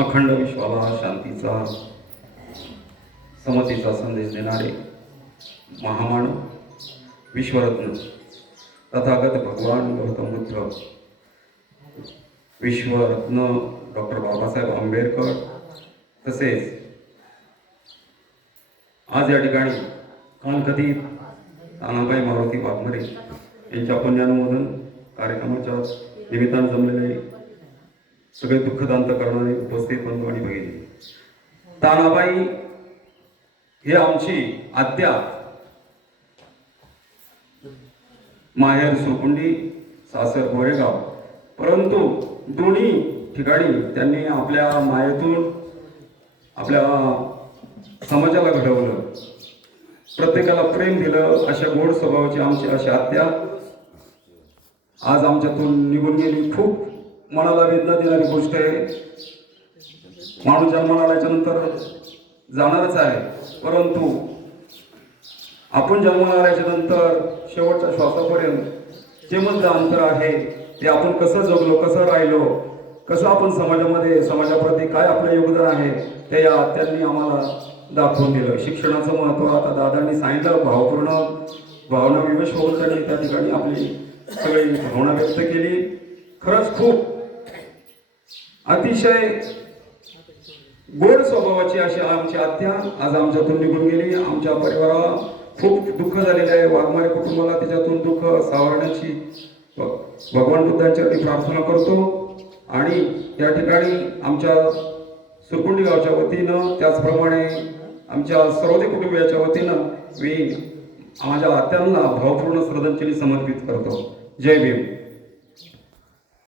अखंड विश्वाला शांतीचा समतेचा संदेश देणारे महामानव विश्वरत्न तथागत भगवान गौतम बुद्ध, विश्वरत्न डॉक्टर बाबासाहेब आंबेडकर, तसेच आज या ठिकाणी कालकथित तानाबाई मारुती वाघमारे यांच्या पुण्यानुमोदन कार्यक्रमाच्या निमित्तानं जमलेले सगळे दुःखदांत करणारे उपस्थित बंधू आणि भगिनी, तानाबाई हे आमची आत्या, माहेर सुरकुंडी, सासर गोरेगाव, परंतु दोन्ही ठिकाणी त्यांनी आपल्या मायेतून आपल्या समाजाला घडवलं, प्रत्येकाला प्रेम दिलं. अशा गोड स्वभावाची आमची अशा आत्या आज आमच्यातून निघून गेली. खूप मनाला वेदना देणारी गोष्ट आहे. माणूस जन्माला आल्याच्या नंतर जाणारच आहे, परंतु आपण जन्माला आल्याच्या नंतर शेवटच्या श्वासापर्यंत जे मधलं अंतर आहे ते आपण कसं जगलो, कसं राहिलो, कसं आपण समाजामध्ये समाजाप्रती काय आपलं योगदान आहे ते या त्यांनी आम्हाला दाखवून दिलं. शिक्षणाचं महत्त्व आता दादांनी सांगितलं. भावना विवेश होऊन त्यांनी त्या ठिकाणी आपली सगळी भावना व्यक्त केली. खरंच खूप अतिशय गोड स्वभावाची अशी आमची आत्या आज आमच्यातून निघून गेली. आमच्या परिवाराला खूप दुःख झालेलं आहे. वाघमारे कुटुंबाला त्याच्यातून दुःख सावरण्याची भगवान बुद्धांच्यावरती प्रार्थना करतो. आणि त्या ठिकाणी आमच्या सुरकुंडी गावच्या वतीनं, त्याचप्रमाणे आमच्या सर्वोदय कुटुंबियाच्या वतीनं मी माझ्या आत्यांना भावपूर्ण श्रद्धांजली समर्पित करतो. जय भीम.